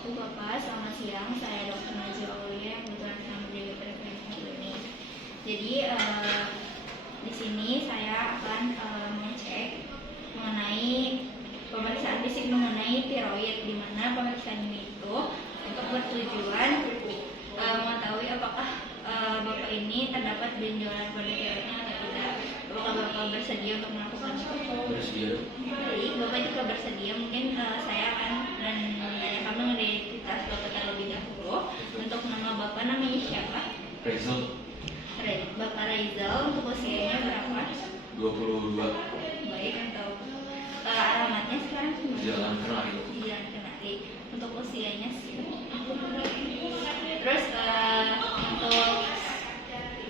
Bapak, selamat siang. Saya Dr. Najwa Aulia yang kebetulan sedang menjaga preferensi hari ini. Jadi di sini saya akan mengecek mengenai pemeriksaan fisik mengenai tiroid, di mana pemeriksaan ini itu untuk bertujuan mengetahui apakah Bapak ini terdapat benjolan pada tiroidnya atau tidak. Apakah Bapak bersedia untuk melakukannya? Bersedia. Baik, Bapak juga bersedia. Mungkin saya akan menanyakan mengenai identitas Bapak terlebih dahulu. Untuk nama Bapak, namanya siapa? Rizal. Bapak Rizal. Untuk usianya berapa? 22. Baik, untuk alamatnya sekarang di mana? Jalan Kenari. Di Jalan Kenari. Untuk usianya terus untuk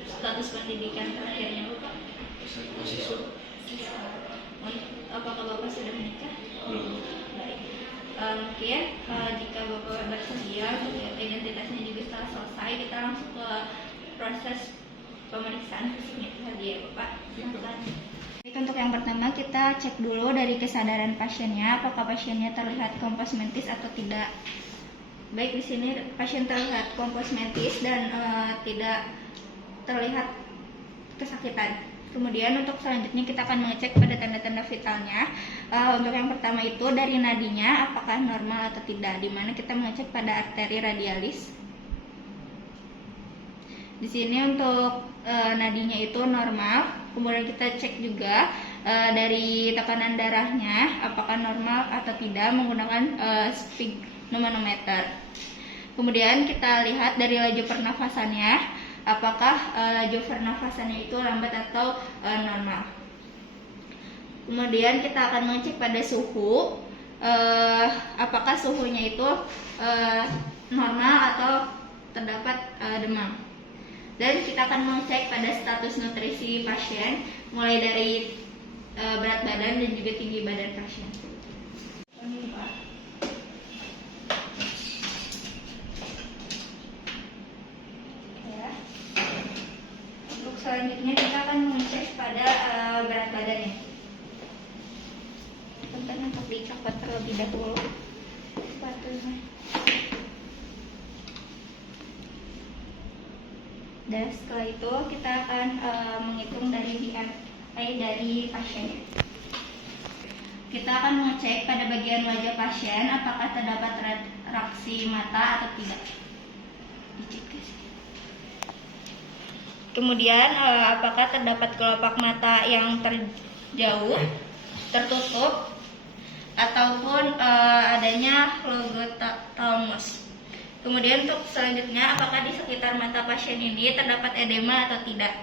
status pendidikan terakhirnya Bapak? Mahasiswa. Apakah Bapak sudah menikah? Belum. Baik. Mungkin jika Bapak bersedia untuk identitasnya juga setelah selesai, kita langsung ke proses pemeriksaan fisiknya tadi ya Bapak. Silakan. Baik, untuk yang pertama kita cek dulu dari kesadaran pasiennya, apakah pasiennya terlihat kompos mentis atau tidak. Baik, di sini pasien terlihat kompos mentis dan tidak terlihat kesakitan. Kemudian untuk selanjutnya kita akan mengecek pada tanda-tanda vitalnya. Untuk yang pertama itu dari nadinya apakah normal atau tidak, dimana kita mengecek pada arteri radialis. Di sini untuk nadinya itu normal. Kemudian kita cek juga dari tekanan darahnya apakah normal atau tidak menggunakan sphygmomanometer. Kemudian kita lihat dari laju pernafasannya, apakah laju pernafasannya itu lambat atau normal. Kemudian kita akan mengecek pada suhu, apakah suhunya itu normal atau terdapat demam. Dan kita akan mengecek pada status nutrisi pasien, mulai dari berat badan dan juga tinggi badan pasien. Selanjutnya kita akan mengecek pada berat badannya. Bentar, untuk dicopot terlebih dahulu sepatunya. Dan setelah itu kita akan menghitung dari BMI dari pasien. Kita akan mengecek pada bagian wajah pasien apakah terdapat reaksi mata atau tidak. Kemudian apakah terdapat kelopak mata yang terjauh, tertutup, ataupun adanya logothalmus. Kemudian untuk selanjutnya apakah di sekitar mata pasien ini terdapat edema atau tidak.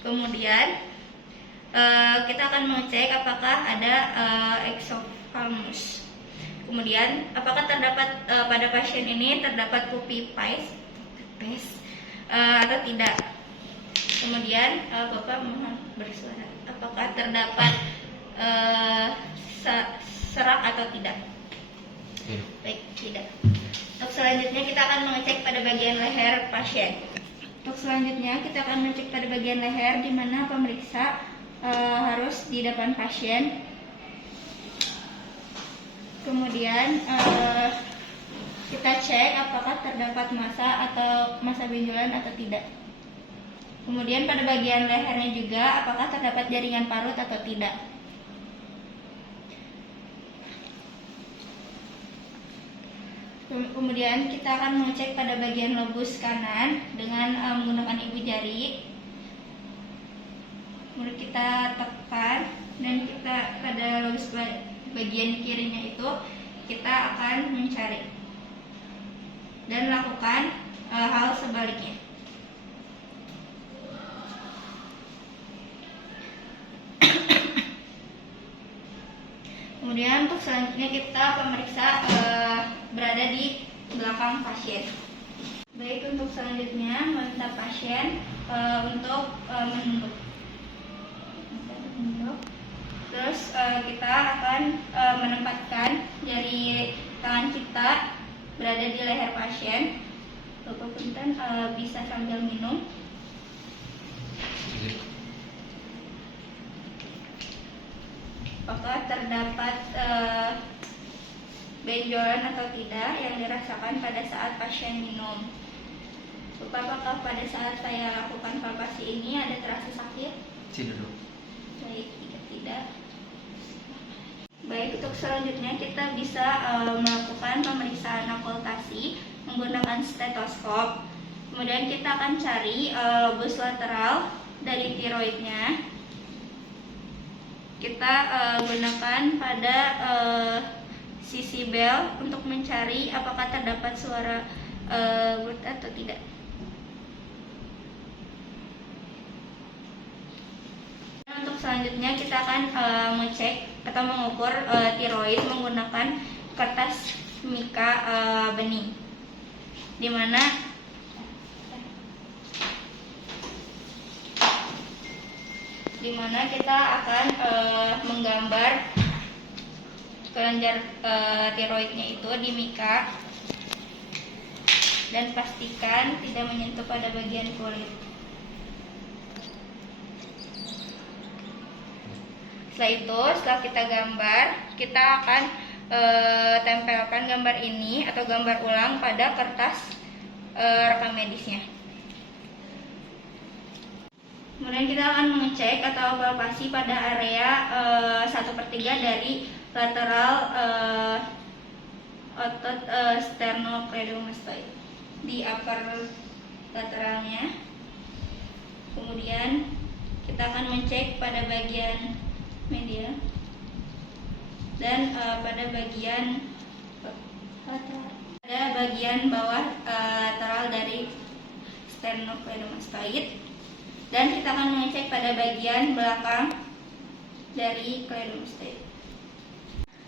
Kemudian kita akan mengecek apakah ada exophthalmos. Kemudian apakah terdapat pada pasien ini terdapat pupil atau tidak. Kemudian Bapak mohon bersuara, apakah terdapat serak atau tidak. Baik, tidak. Untuk selanjutnya kita akan mengecek pada bagian leher pasien. Untuk selanjutnya kita akan mengecek pada bagian leher, di mana pemeriksa harus di depan pasien. Kemudian kita cek apakah terdapat massa benjolan atau tidak. Kemudian pada bagian lehernya juga apakah terdapat jaringan parut atau tidak. Kemudian kita akan mengecek pada bagian lobus kanan dengan menggunakan ibu jari. Kemudian kita tekan, dan kita pada lobus bagian kirinya itu kita akan mencari dan lakukan hal sebaliknya. Kemudian untuk selanjutnya kita pemeriksa berada di belakang pasien. Baik, untuk selanjutnya meminta pasien untuk menunduk. Terus kita akan menempatkan jari tangan kita berada di leher pasien. Bapak punten bisa sambil minum. Apakah terdapat benjolan atau tidak yang dirasakan pada saat pasien minum. Bapak, apakah pada saat saya lakukan palpasi ini ada terasa sakit? Tidak dok. Baik, jika tidak. Baik, untuk selanjutnya kita bisa melakukan pemeriksaan okultasi menggunakan stetoskop. Kemudian kita akan cari lobus lateral dari tiroidnya. Kita gunakan pada sisi bel untuk mencari apakah terdapat suara word atau tidak. Untuk selanjutnya kita akan mengecek atau mengukur tiroid menggunakan kertas mika bening, di mana kita akan menggambar kelenjar tiroidnya itu di mika dan pastikan tidak menyentuh pada bagian kulit. Setelah kita gambar, kita akan tempelkan gambar ini atau gambar ulang pada kertas rekam medisnya. Kemudian kita akan mengecek atau palpasi pada area 1/3 dari lateral otot sternocleidomastoid di upper lateralnya. Kemudian kita akan mengecek pada bagian media dan pada bagian bawah lateral dari sternocleidomastoid, dan kita akan mengecek pada bagian belakang dari cleidomastoid.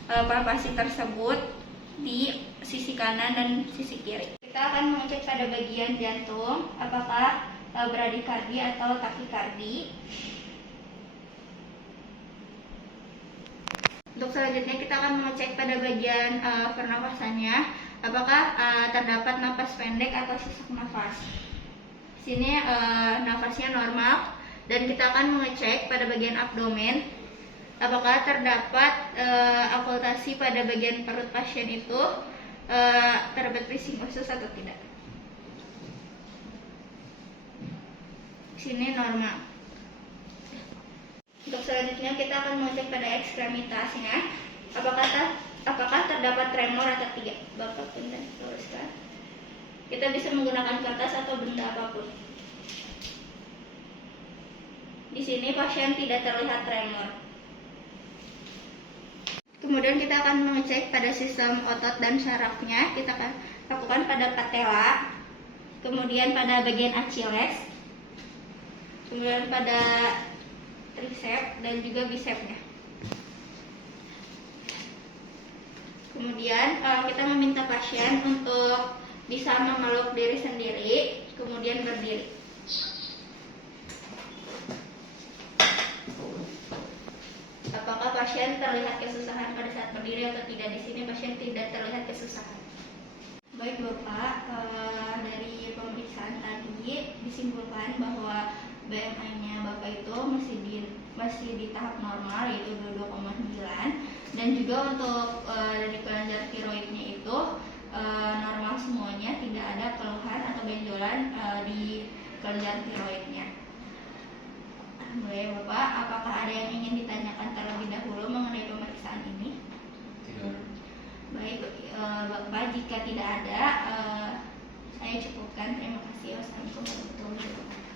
Palpasi tersebut di sisi kanan dan sisi kiri. Kita akan mengecek pada bagian jantung apakah bradikardi atau takikardi. Untuk selanjutnya kita akan mengecek pada bagian pernapasannya apakah terdapat napas pendek atau sesak nafas. Sini nafasnya normal, dan kita akan mengecek pada bagian abdomen apakah terdapat okultasi pada bagian perut pasien itu terdapat piercing usus atau tidak. Sini normal. Untuk selanjutnya kita akan mengecek pada ekstremitasnya apakah terdapat tremor atau tidak. Bapak pindah teruskan. Kita bisa menggunakan kertas atau benda apapun. Di sini pasien tidak terlihat tremor. Kemudian kita akan mengecek pada sistem otot dan sarafnya. Kita akan lakukan pada patella, kemudian pada bagian Achilles, kemudian pada tricep dan juga bicepnya. Kemudian kita meminta pasien untuk bisa memeluk diri sendiri, kemudian berdiri. Apakah pasien terlihat kesusahan pada saat berdiri atau tidak? Di sini pasien tidak terlihat kesusahan. Baik Bapak, dari pemeriksaan tadi disimpulkan bahwa BMI-nya Bapak itu masih di tahap normal, yaitu 22,9, dan juga untuk dari kelenjar tiroidnya itu normal semuanya, tidak ada keluhan atau benjolan di kelenjar tiroidnya. Mulai Bapak, apakah ada yang ingin ditanyakan terlebih dahulu mengenai pemeriksaan ini? Tidak. Baik Bapak, jika tidak ada, saya cukupkan. Terima kasih. Wassalamualaikum warahmatullahi wabarakatuh.